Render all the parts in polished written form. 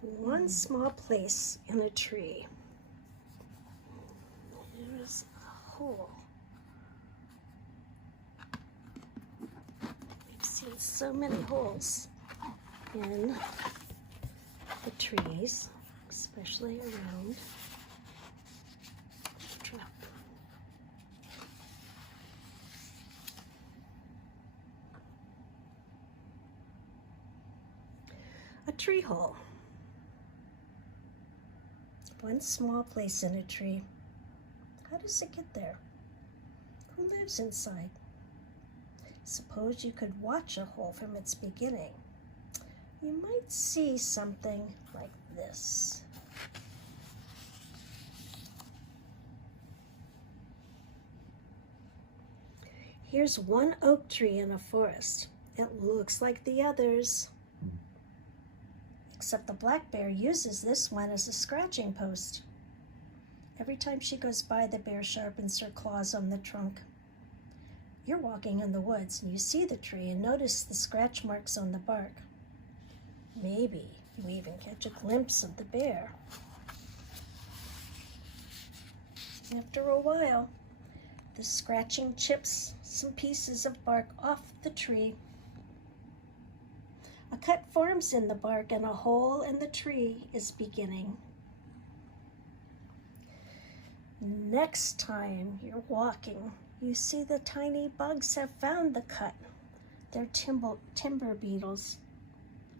One small place in a tree. There's a hole. We've seen so many holes in the trees, especially around the trap. A tree hole. One small place in a tree. How does it get there? Who lives inside? Suppose you could watch a hole from its beginning. You might see something like this. Here's one oak tree in a forest. It looks like the others, except the black bear uses this one as a scratching post. Every time she goes by, the bear sharpens her claws on the trunk. You're walking in the woods and you see the tree and notice the scratch marks on the bark. Maybe you even catch a glimpse of the bear. After a while, the scratching chips some pieces of bark off the tree. A cut forms in the bark and a hole in the tree is beginning. Next time you're walking, you see the tiny bugs have found the cut. They're timber beetles,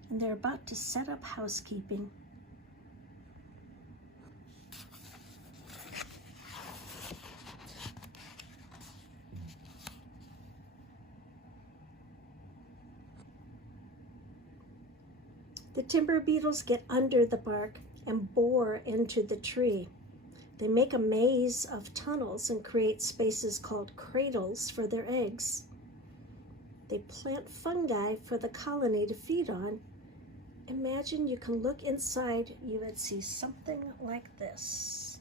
and they're about to set up housekeeping. The timber beetles get under the bark and bore into the tree. They make a maze of tunnels and create spaces called cradles for their eggs. They plant fungi for the colony to feed on. Imagine you can look inside, you would see something like this.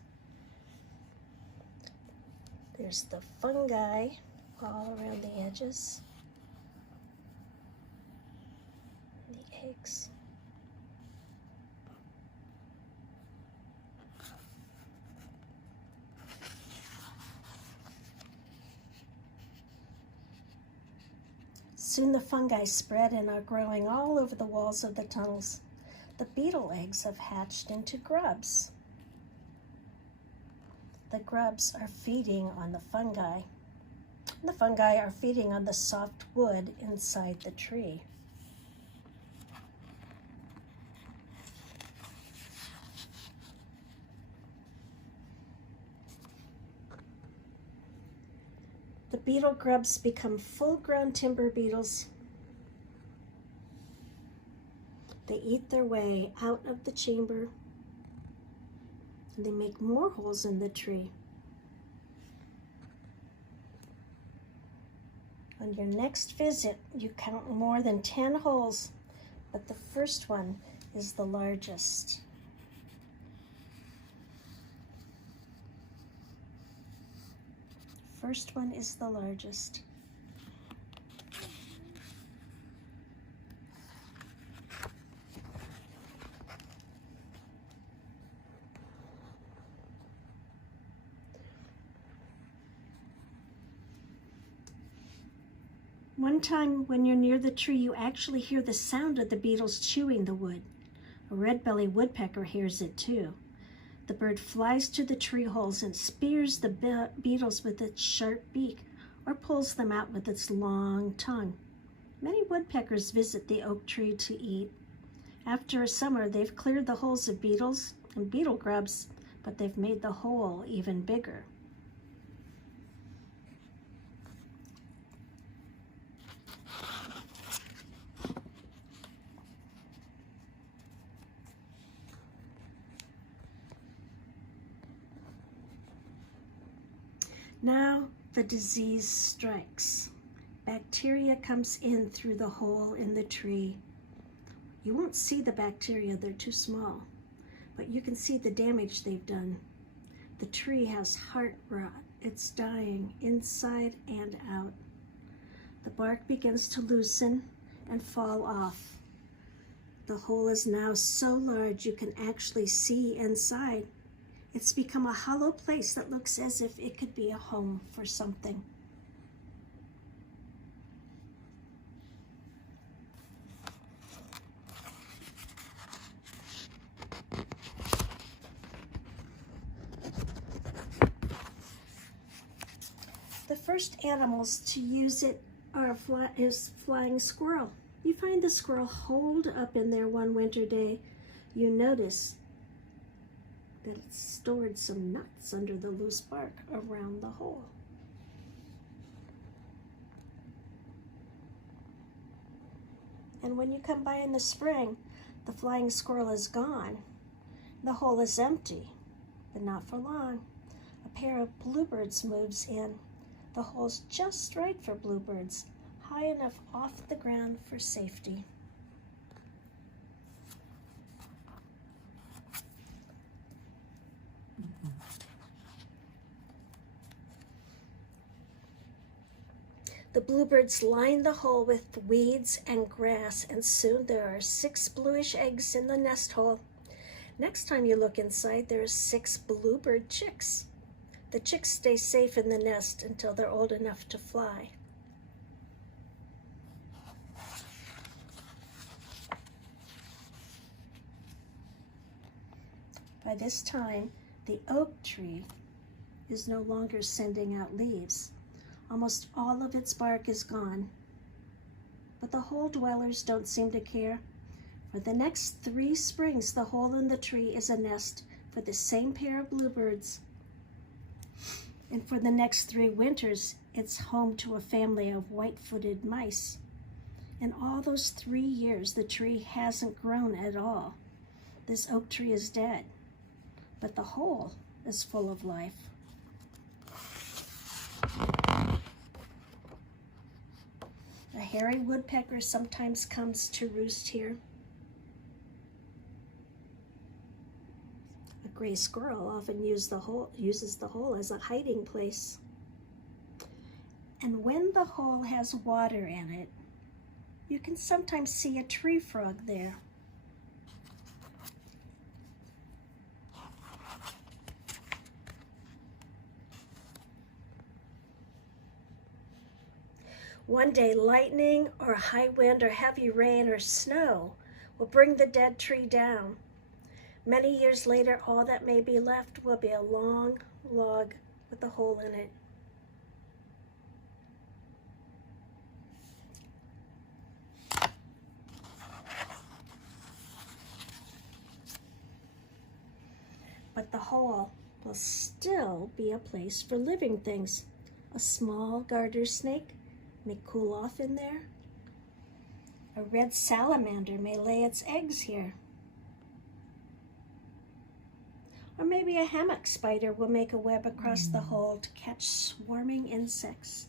There's the fungi all around the edges, the eggs. Soon the fungi spread and are growing all over the walls of the tunnels. The beetle eggs have hatched into grubs. The grubs are feeding on the fungi. The fungi are feeding on the soft wood inside the tree. The beetle grubs become full-grown timber beetles. They eat their way out of the chamber, and they make more holes in the tree. On your next visit, you count more than 10 holes, but the first one is the largest. First one is the largest. One time when you're near the tree, you actually hear the sound of the beetles chewing the wood. A red-bellied woodpecker hears it too. The bird flies to the tree holes and spears the beetles with its sharp beak or pulls them out with its long tongue. Many woodpeckers visit the oak tree to eat. After a summer, they've cleared the holes of beetles and beetle grubs, but they've made the hole even bigger. Now the disease strikes. Bacteria comes in through the hole in the tree. You won't see the bacteria, they're too small, but you can see the damage they've done. The tree has heart rot. It's dying inside and out. The bark begins to loosen and fall off. The hole is now so large you can actually see inside. It's become a hollow place that looks as if it could be a home for something. The first animals to use it is flying squirrel. You find the squirrel holed up in there one winter day. You notice that it stored some nuts under the loose bark around the hole. And when you come by in the spring, the flying squirrel is gone. The hole is empty, but not for long. A pair of bluebirds moves in. The hole's just right for bluebirds, high enough off the ground for safety. The bluebirds line the hole with weeds and grass, and soon there are 6 bluish eggs in the nest hole. Next time you look inside, there are 6 bluebird chicks. The chicks stay safe in the nest until they're old enough to fly. By this time, the oak tree is no longer sending out leaves. Almost all of its bark is gone. But the hole dwellers don't seem to care. For the next 3 springs, the hole in the tree is a nest for the same pair of bluebirds. And for the next 3 winters, it's home to a family of white-footed mice. In all those 3 years, the tree hasn't grown at all. This oak tree is dead, but the hole is full of life. A hairy woodpecker sometimes comes to roost here. A gray squirrel often uses the hole as a hiding place. And when the hole has water in it, you can sometimes see a tree frog there. One day, lightning or high wind or heavy rain or snow will bring the dead tree down. Many years later, all that may be left will be a long log with a hole in it. But the hole will still be a place for living things. A small garter snake may cool off in there. A red salamander may lay its eggs here. Or maybe a hammock spider will make a web across the hole to catch swarming insects.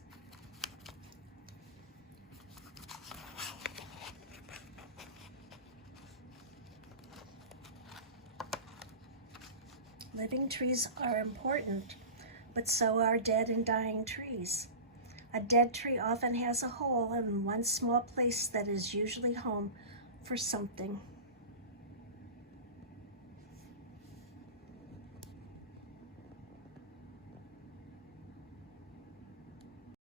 Living trees are important, but so are dead and dying trees. A dead tree often has a hole in one small place that is usually home for something.